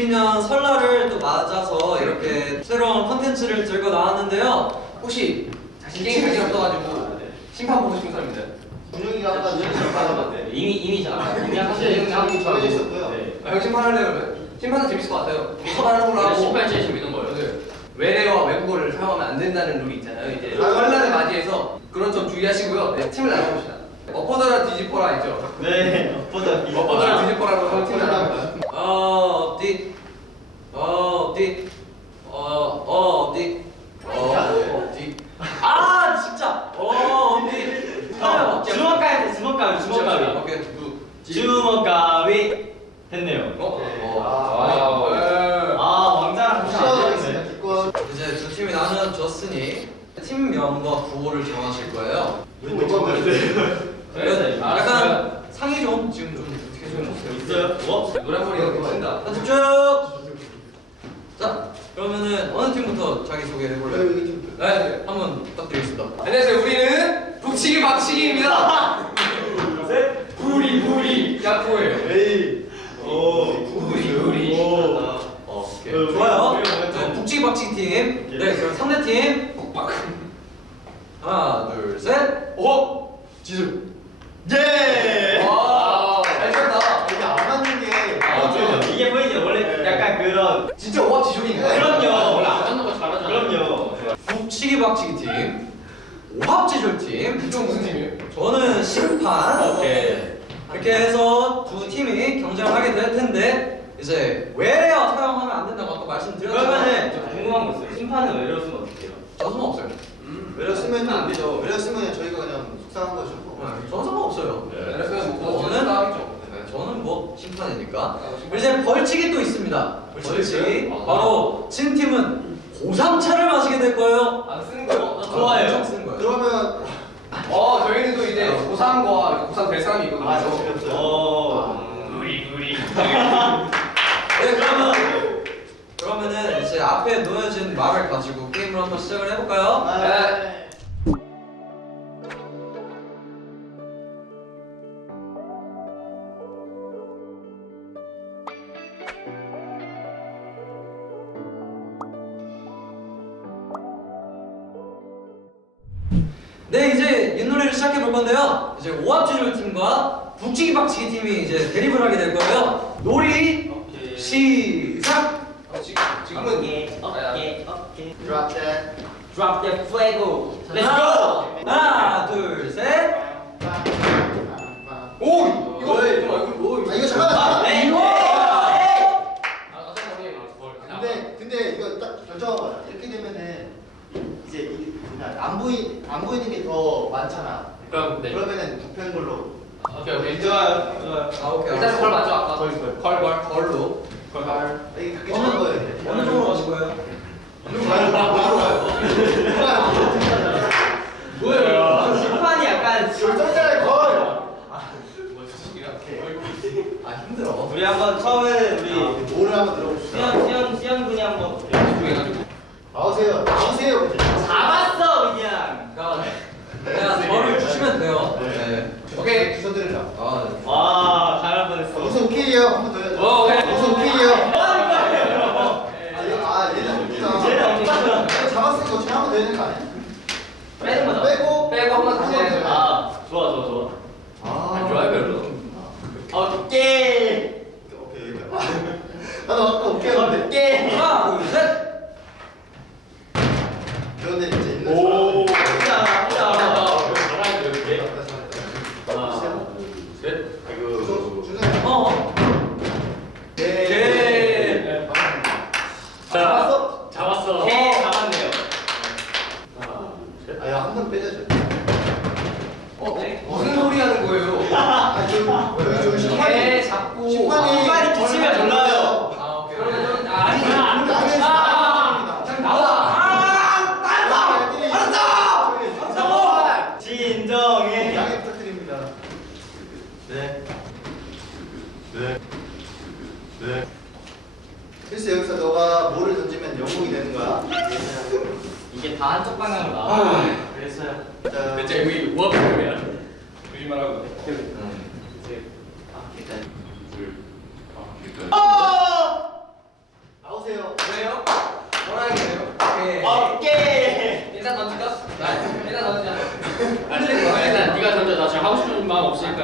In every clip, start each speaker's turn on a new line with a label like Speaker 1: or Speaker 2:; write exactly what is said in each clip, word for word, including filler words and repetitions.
Speaker 1: 이천이십이 년 설날을 또 맞아서 이렇게 새로운 컨텐츠를 들고 나왔는데요.
Speaker 2: 혹시 자신 게임 자신 없어가지고 심판 보고 싶은 사람인데?
Speaker 3: 준영이가 아까 준영이랑 받아봤대.
Speaker 4: 이미 이미 자 이미
Speaker 3: 사실 형이 정해져 있었고요.
Speaker 4: 네.
Speaker 2: 아, 형 심판할래 그러면? 심판은 재밌을 것 같아요. 서발하는 걸로 하고
Speaker 4: 심판 제일 재밌는 거예요.
Speaker 2: 외래어와 외국어를 사용하면 안 된다는 룰이 있잖아요. 이제 설날을 맞이해서 그런 점 주의하시고요. 네, 팀을 나눠봅시다. 엎어져라 뒤집어라 있죠?
Speaker 3: 네. 엎어져.
Speaker 2: 엎어져라 뒤집어라로 하는 팀을 나눠봅시다.
Speaker 1: 어, 어디? 어, 어디? 어, 어, 어디? 어, 어디? 아, 진짜! 어, 어디?
Speaker 4: 어, 주먹가위 주먹가위 주먹가위.
Speaker 1: 오케이, 누.
Speaker 4: 주먹가위 됐네요.
Speaker 2: 어?
Speaker 3: 아,
Speaker 2: 아,
Speaker 4: 아 왕자랑 같이 안 되는데.
Speaker 3: 기권. 기권.
Speaker 1: 이제 두 팀이 나눠졌으니 팀명과 구호를 정하실 거예요.
Speaker 3: 왜 너가 그랬대?
Speaker 1: 네, 약간 상의 좀 지금 좀 어떻게 좀 해주세요.
Speaker 4: 있어요? 뭐?
Speaker 2: 노래 한 소리가 괜찮다.
Speaker 1: 자, 집중! 자, 그러면은 어느 팀부터 자기 소개를 해볼래요? 네, 한번 부탁드리겠습니다.
Speaker 2: 안녕하세요. 우리는 북치기 박치기입니다.
Speaker 4: 셋.
Speaker 2: 부리 부리 야구예요.
Speaker 3: 에이. 오.
Speaker 2: 부리 부리.
Speaker 3: 오.
Speaker 1: 어, 오케이.
Speaker 4: 어,
Speaker 1: 좋아요.
Speaker 4: 그래요, 그래요.
Speaker 1: 네, 북치기 박치기 팀. 네, 그럼 상대 팀.
Speaker 2: 북박.
Speaker 1: 하나, 둘, 셋.
Speaker 2: 오. 지수.
Speaker 3: 예.
Speaker 2: 와. 잘 쳤다.
Speaker 3: 이게 안 맞는 게.
Speaker 4: 아, 그렇죠. 이게 보이죠? 원래 약간 그런.
Speaker 2: 진짜 오합 지존인가?
Speaker 4: 그럼요.
Speaker 2: 원래 안 잡는 거 잘하잖아.
Speaker 4: 그럼요.
Speaker 1: 북치기 박치기 팀. 오합지졸 팀.
Speaker 2: 이쪽 무슨 팀이에요?
Speaker 1: 저는 심판.
Speaker 4: 오케이.
Speaker 1: 이렇게 해서 두 팀이 경쟁을 하게 될 텐데 이제 외래어 사용하면 안 된다고 아까 말씀드렸잖아요.
Speaker 4: 그러면은 저 궁금한 거 있어요. 심판은 외로 쓰면 어떡해요?
Speaker 1: 저 상관없어요.
Speaker 2: 음.
Speaker 3: 외려 쓰면 안 되죠. 외려 쓰면 저희가 그냥 속상한 거죠.
Speaker 1: 네, 저는 상관없어요.
Speaker 2: 그래서 뭐
Speaker 1: 저는
Speaker 2: 저는 나겠죠.
Speaker 1: 네, 저는 뭐 심판이니까. 이제 벌칙이 또 있습니다. 벌칙이
Speaker 4: 벌칙?
Speaker 1: 바로 진 팀은 고삼차를 마시게 될 거예요.
Speaker 2: 안 쓰는 거요?
Speaker 4: 좋아요.
Speaker 1: 엄청 쓰는 거예요.
Speaker 3: 그러면
Speaker 2: 어, 저희는 또 이제 고삼과 고삼 될 사람이 있거든요.
Speaker 3: 아, 저 재미없어요.
Speaker 4: 어. 우리 우리.
Speaker 1: 네, 그러면 그러면은 이제 앞에 놓여진 말을 가지고 게임을 한번 시작을 해볼까요?
Speaker 3: 네.
Speaker 1: 네, 이제 윷놀이를 시작해 볼 건데요. 이제 오합지졸 팀과 북치기 박치기 팀이 이제 대립을 하게 될 거예요. 놀이
Speaker 4: 오케이.
Speaker 1: 시작.
Speaker 2: 어, 지금 지금은
Speaker 4: 오케이. 오케이. 오케이.
Speaker 3: Drop that.
Speaker 4: Drop the fuego. Let's
Speaker 1: 하나,
Speaker 4: go.
Speaker 1: 하나, 둘, 셋.
Speaker 2: 오, 이거
Speaker 3: 어이.
Speaker 2: 좀 얼굴 뭐
Speaker 3: 아 이거 잠깐만.
Speaker 4: 네.
Speaker 1: 이거.
Speaker 2: 아, 아,
Speaker 3: 근데 근데 이거 딱 결정하고 이렇게 되면은 이제 이 그냥 안 보이 안 보이는 게 더 많잖아.
Speaker 4: 그럼 네.
Speaker 3: 그러면은 굽힌 걸로.
Speaker 4: 오케이 오케이. 좋아요. 좋아요.
Speaker 1: 아, 오케이.
Speaker 2: 일단 걸 맞죠 아까.
Speaker 3: 걸, 걸.
Speaker 2: 걸 걸. 걸로.
Speaker 4: 걸.
Speaker 3: 아, 이게 그게 좋은 거예요. 이제.
Speaker 1: 어느 쪽으로 가실 거예요?
Speaker 3: 어디로 가요? 어디로 가요?
Speaker 4: 뭐예요? 심판이 약간
Speaker 3: 결정자의 걸.
Speaker 2: 뭐 주식이야?
Speaker 1: 아, 힘들어.
Speaker 4: 우리 한번 처음에 우리
Speaker 3: 뭐를 한번 들어봅시다.
Speaker 4: 수영 수영 수영 분이 한번
Speaker 2: 해가지고.
Speaker 3: 나오세요. 나오세요.
Speaker 4: 잡았어 그냥.
Speaker 1: 그러니까 그냥 저를 주시면 돼요. 네.
Speaker 2: 오케이.
Speaker 3: 주소드리라.
Speaker 1: 아, 네.
Speaker 4: 와 잘할 뻔했어.
Speaker 3: 무슨 오케이요? 한 번 더 해야죠.
Speaker 2: 어, 오케이.
Speaker 3: 무슨 오케이요?
Speaker 4: 뭐 하는 거예요?
Speaker 3: 아, 얘- 아 얘는 웃기다.
Speaker 4: 쟤는 엄청
Speaker 3: 이거 잡았으니까 어차피 한번 더 해야 되는 거 아니야?
Speaker 4: 빼는 거죠?
Speaker 3: 빼고
Speaker 2: 빼고 한번 다시
Speaker 3: 한번
Speaker 2: 해야죠.
Speaker 3: 더.
Speaker 4: 아 좋아 좋아 좋아.
Speaker 3: 아,
Speaker 2: 안 좋아요, 별로.
Speaker 4: 오케이.
Speaker 3: 오케이. 나도 아까 오케이 했는데.
Speaker 4: 오케이.
Speaker 1: 하나, 둘, 셋.
Speaker 3: 그런데 이제 있는
Speaker 4: 오.
Speaker 3: 사람.
Speaker 4: 자, 자.
Speaker 3: 하나,
Speaker 4: 셋.
Speaker 3: 주- 주는.
Speaker 1: 어.
Speaker 3: 네.
Speaker 1: 개.
Speaker 3: 잡았어?
Speaker 4: 잡았어. 개 잡았네요.
Speaker 3: 아, 야, 한 번 빼자죠.
Speaker 2: 어, 네? 무슨 소리 하는 거예요?
Speaker 3: 아, 저, 저, 저 심판이.
Speaker 2: 개 잡고.
Speaker 3: 심판이.
Speaker 4: 심판이 기치면 졸라요.
Speaker 2: 아, 오케이. 그러면 아니.
Speaker 3: 나는 심판입니다.
Speaker 2: 자, 나와.
Speaker 4: 진정해.
Speaker 3: 양해 부탁드립니다. 네. 네. 네. 글쎄 여기서 너가 뭐를 던지면 영웅이 되는 거야.
Speaker 4: 이게 다 한쪽 방향으로 나와. 그랬어요.
Speaker 3: 자,
Speaker 2: 대체 여기 우합 때문이야. 조심하라고.
Speaker 4: 셋. 아, 일단.
Speaker 2: 둘. 아,
Speaker 4: 어!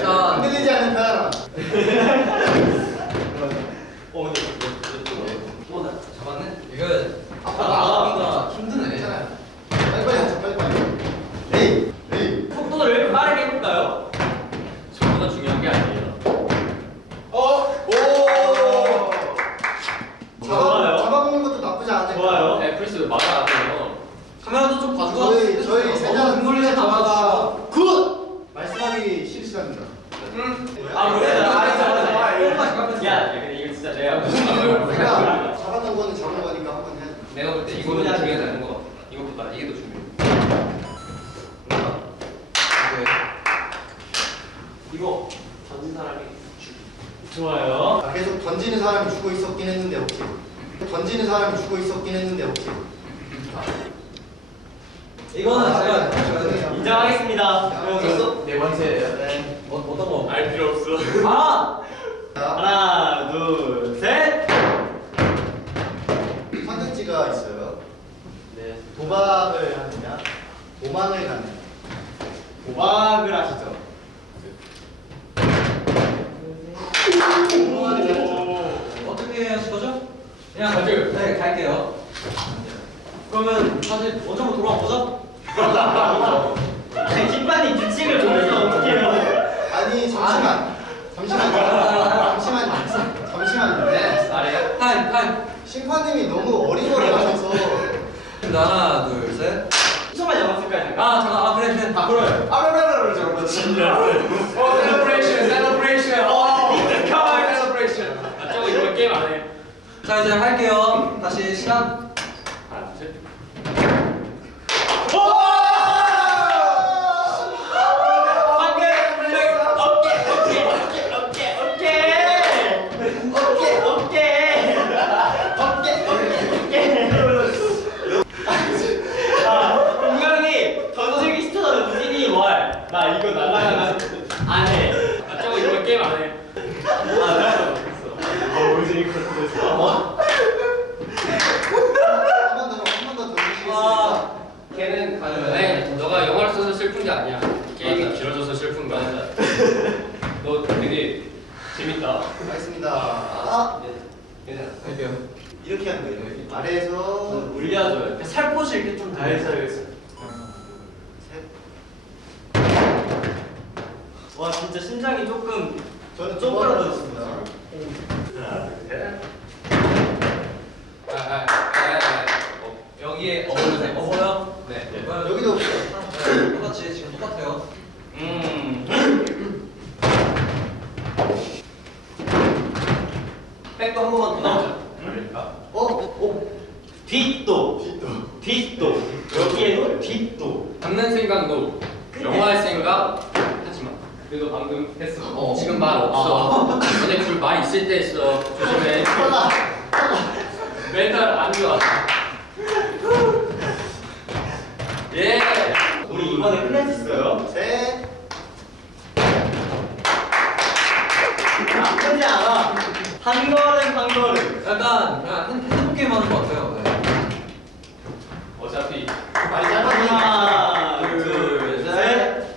Speaker 1: 일단
Speaker 3: 흔들리지 않는 편안함.
Speaker 4: 어 근데
Speaker 2: 어나 잡았네.
Speaker 1: 이거 아빠
Speaker 2: 아.
Speaker 1: 나가기가 힘드네.
Speaker 3: 괜찮아요. 빨리빨리 하자, 빨리빨리. 레이, 레이.
Speaker 4: 속도를 빠르게 해볼까요? 속도가 중요한 게 아니에요.
Speaker 3: 어, 오. 잡아,
Speaker 4: 좋아요.
Speaker 3: 잡아먹는 것도 나쁘지 않은데.
Speaker 4: 좋아요.
Speaker 2: 네 프리스 맞아 안 돼요.
Speaker 1: 카메라도 좀 봐주고.
Speaker 3: 저희 저희 세장
Speaker 1: 물리에
Speaker 3: 잡아가 굿. 말씀하기 싫으시답니다.
Speaker 4: 아
Speaker 3: 네,
Speaker 4: 그래? 아
Speaker 1: 잠깐만.
Speaker 4: 야 근데 이거 진짜 내가
Speaker 3: 내가 잡았던 거는 잡은 거니까 한번 해.
Speaker 2: 내가 볼 때 이거는 중요하지 않은 거 같아. 이것보다 이게 더 중요해.
Speaker 4: 이거 던진 사람이 좋아요.
Speaker 3: 아, 계속 던지는 사람이 죽고 있었긴 했는데 혹시 던지는 사람이 죽고 있었긴 했는데 혹시
Speaker 1: 이거는 제가
Speaker 4: 인정하겠습니다.
Speaker 2: 있었어? 네 번째예요.
Speaker 3: 네.
Speaker 1: 뭐, 어떤 거?
Speaker 4: 알 필요 없어.
Speaker 1: 아!
Speaker 3: 자,
Speaker 4: 하나, 둘, 셋.
Speaker 3: 선택지가 있어요. 네. 도박을 하느냐, 도망을 가느냐.
Speaker 4: 도박을 하시죠.
Speaker 3: 도망을 가느냐.
Speaker 1: 어떻게 하실 거죠? 그냥
Speaker 2: 가죠.
Speaker 1: 네, 갈게요. 그러면 다시 원점으로 돌아와 보자.
Speaker 4: 아니 김반님 규칙을 정해서 어떻게 해요?
Speaker 3: 아니 잠시만, 잠시만, 잠시만, 잠시만요.
Speaker 2: 네 말해요.
Speaker 1: 타임, 타임.
Speaker 3: 심판님이 너무 어리버리 하셔서
Speaker 1: 하나, 둘, 셋.
Speaker 4: 일 초만 남았을까요? 제가?
Speaker 1: 아, 잠깐, 아, 그래, 그래. 아, 그래.
Speaker 2: 아르르르르 저거 진짜. 어 셀러브레이션 셀러브레이션. 어 셀러브레이션.
Speaker 4: 아 저거 이거 게임 안 해.
Speaker 1: 자, 이제 할게요. 다시 시간.
Speaker 4: 하나, 둘, 셋. 나 이거 날라가는 안 해. 아 저거 이거 게임 안 해. 아 됐어 됐어. 어 우진이 그렇게 됐어.
Speaker 3: 한 번 더, 한 번 더 던지시겠습니까?
Speaker 1: 아,
Speaker 2: 걔는 가능해. 너가 영화를 써서 슬픈 게 아니야.
Speaker 4: 게임이 길어져서 슬픈 거야. 너 되게 재밌다.
Speaker 3: 알겠습니다. 아,
Speaker 2: 괜찮아.
Speaker 1: 할게요.
Speaker 3: 이렇게 하는 거예요. 아래에서
Speaker 4: 올려줘요.
Speaker 1: 살포시 이렇게 좀
Speaker 4: 알겠어 알겠어.
Speaker 3: 셋.
Speaker 4: 와 진짜 심장이 조금
Speaker 3: 저는
Speaker 4: 쪼그라들었습니다.
Speaker 3: 쪼그라들었습니다.
Speaker 4: 하나 둘 셋.
Speaker 2: 아, 아, 아, 아, 어, 여기에 어울리세요.
Speaker 1: 어버요?
Speaker 2: 네.
Speaker 4: 네.
Speaker 3: 여기도
Speaker 1: 네, 똑같이 지금 똑같아요.
Speaker 4: 음.
Speaker 2: 백도 한 번만 더 나오자.
Speaker 4: 그러니까.
Speaker 3: 어, 어,
Speaker 4: 뒷도
Speaker 3: 뒷도.
Speaker 4: 뒷도 여기에도 뒷도.
Speaker 2: 잡는 생각도 영화 할 생각 하지 마. 그래도 방금 했어.
Speaker 1: 어.
Speaker 2: 지금 말 없어. 너네 둘 말 있을 때 했어. 조심해.
Speaker 3: 하나.
Speaker 2: 멘탈 안 좋아. 예.
Speaker 4: 우리 이번에 끝낼 수 있어요?
Speaker 3: 셋.
Speaker 4: 나쁘지 않아. 한 걸음 한 걸음.
Speaker 1: 약간 그냥 핸- 핸드폰 게임 하는 것 같아요. 네.
Speaker 2: 어차피
Speaker 3: 많이 짧아지니까.
Speaker 4: 하나 둘 셋.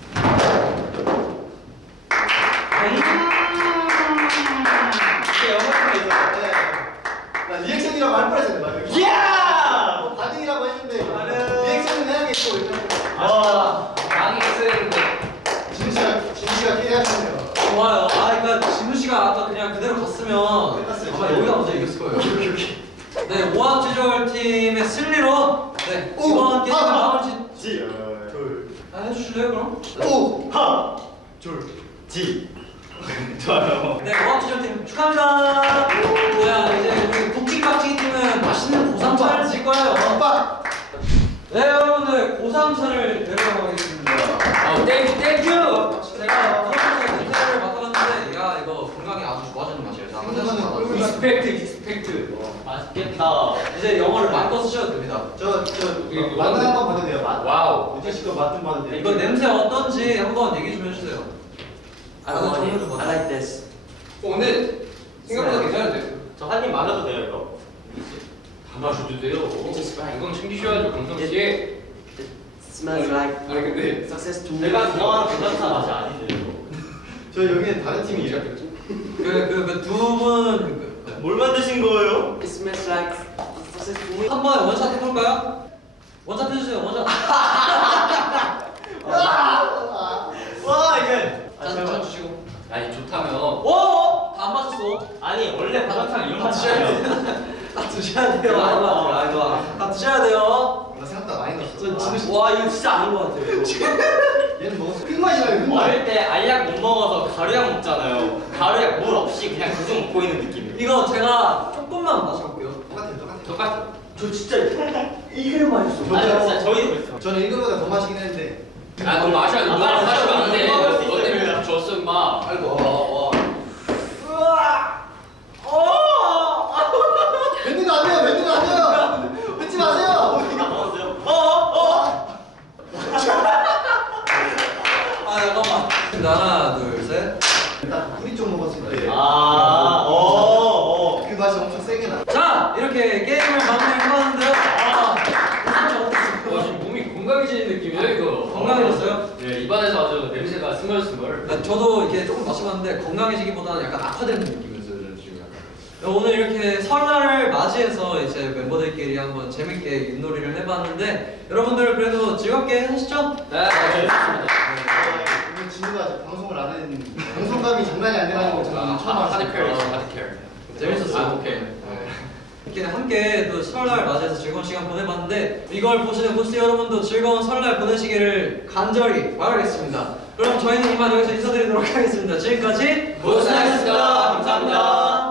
Speaker 3: 이게 영어가 있어. 네. 나 리액션이라고 할 뻔했었네, 맞아.
Speaker 4: 야!
Speaker 3: 뭐 반응이라고 했는데
Speaker 4: 반응.
Speaker 3: 리액션은 해야겠고 일단.
Speaker 4: 와.
Speaker 2: 양이 쓰는데
Speaker 3: 진우 씨가 진우 씨가 기대하시네요.
Speaker 1: 좋아요. 아, 그러니까 진우 씨가 아까 그냥 그대로 갔으면
Speaker 3: 끝났어요.
Speaker 1: 아마 여기가 먼저 이겼을 거예요. 네, 오합지졸 팀의 승리로 네
Speaker 3: 오!
Speaker 1: 이번 게임
Speaker 3: 아!
Speaker 1: 마무리
Speaker 3: 지. 둘.
Speaker 1: 아, 해주실래요 그럼?
Speaker 3: 오.
Speaker 4: 하.
Speaker 3: 둘.
Speaker 4: 지. 좋아요.
Speaker 1: 네, 오합지졸 팀 축하합니다. 뭐야 이제 우리 북킹박킹 팀은 맛있는 고삼차를 질 거예요.
Speaker 3: 오빠.
Speaker 1: 네, 여러분들 고삼차를 데려가겠습니다.
Speaker 2: 아, 땡큐 땡큐.
Speaker 1: 제가 프로듀서 냄새를 맡아봤는데 야 이거 건강에 아주 좋아지는 맛이에요. 자, 한번 해보시죠.
Speaker 2: 리스펙트 리스펙트.
Speaker 4: 맛있겠다.
Speaker 1: 이제 영어를 마음껏 쓰셔도 됩니다.
Speaker 3: 저저
Speaker 2: 이거
Speaker 3: 맛
Speaker 2: 뭐하는데?
Speaker 3: 한번 봐도 돼요. 맛.
Speaker 2: 와우.
Speaker 3: 우재 씨거 맛 좀 봐도 돼요.
Speaker 1: 이거 냄새 어떤지 한번 얘기 좀 해주세요. 다들 정리 좀
Speaker 4: I like this.
Speaker 2: 어, 근데 생각보다 괜찮은데.
Speaker 4: 저 한 입 맞아도 돼요 이거?
Speaker 2: 다 마셔도 돼요. 이건 챙기셔야죠 강성 씨.
Speaker 5: It smells like
Speaker 2: 아니 근데
Speaker 5: success to me.
Speaker 4: 내가 좋아하는 부산차 맛이 아니지 이거.
Speaker 3: 저 여기는 다른 팀이에요.
Speaker 1: 그그그두 분
Speaker 4: 뭘 만드신 거예요?
Speaker 1: 한 번에 원샷 해볼까요? 원샷 해주세요. 원샷.
Speaker 3: 와 이게.
Speaker 4: 아,
Speaker 1: 짠,
Speaker 4: 제발.
Speaker 1: 짠 주시고.
Speaker 2: 아니 좋다면
Speaker 1: 오! 다안 맞았어.
Speaker 4: 아니 원래 바닥탕 이런
Speaker 1: 다
Speaker 4: 맛이
Speaker 1: 드셔야
Speaker 4: 아니에요.
Speaker 1: 돼요. 다 드셔야 돼요. 아, 이거 아, 이거 다 드셔야 돼요.
Speaker 3: 나 생각보다 많이 넣었어.
Speaker 1: 저 진짜 와 이거 진짜 아닌 것 같아요. 이거.
Speaker 3: 얘는 먹었어. 흑맛이 나요. 흑맛.
Speaker 4: 어릴 때 알약 못 먹어서 가루약 먹잖아요. 가루약 물 없이 그냥 계속 먹고 있는 느낌이에요.
Speaker 1: 이거 제가 조금만 마셔볼게요.
Speaker 3: 똑같아요. 똑같아요.
Speaker 2: 똑같아.
Speaker 1: 저 진짜 이게 맛있어.
Speaker 4: 아니 진짜 저희도 그랬어.
Speaker 3: 저는 이거보다 더 마시긴 했는데.
Speaker 2: 아, 너 마셔야 돼.
Speaker 4: 아,
Speaker 2: 너
Speaker 4: 빨리
Speaker 2: 마시면 안 돼.
Speaker 4: 먹을 수
Speaker 2: 너
Speaker 4: 있어요.
Speaker 2: 때문에 줬어, 임마.
Speaker 3: 아이고.
Speaker 2: 와, 와.
Speaker 1: 우와. 어.
Speaker 3: 밴드가 안 돼요. 밴드가 안 돼요. 뱉지 마세요.
Speaker 1: 어. 어. 아 잠깐만. 하나 둘 셋.
Speaker 3: 일단 뿌리 좀 먹었을 때.
Speaker 4: 아, 어, 어.
Speaker 3: 그 맛이 엄청 세게 나.
Speaker 1: 자 이렇게 게임을 마무리해봤는데요. 아,
Speaker 2: 와, 지금 몸이 건강해지는 느낌이야, 이거.
Speaker 1: 건강해졌어요?
Speaker 2: 네, 입안에서 아주 냄새가 스멀스멀.
Speaker 1: 네, 저도 이렇게 조금 마셔봤는데 건강해지기보다는 약간 악화되는 느낌이었어요 지금. 약간. 오늘 이렇게 설날을 맞이해서 이제 멤버들끼리 한번 재밌게 윷놀이를 해봤는데 여러분들 그래도 즐겁게 하셨죠?
Speaker 2: 네, 재밌습니다.
Speaker 3: 오늘 진우가 아직 방송을 안 했는 방송감이 장난이 아니라는 걸 저는 처음
Speaker 2: 하드
Speaker 3: 알았어요.
Speaker 2: 캐리, 하드 캐리.
Speaker 1: 재밌었어요.
Speaker 2: 아, 오케이.
Speaker 1: 이렇게 함께 또 설날 맞이해서 즐거운 시간 보내봤는데 이걸 보시는 보스 여러분도 즐거운 설날 보내시기를 간절히 바라겠습니다. 그럼 저희는 이만 여기서 인사드리도록 하겠습니다. 지금까지
Speaker 2: 보스나이스였습니다.
Speaker 1: 감사합니다.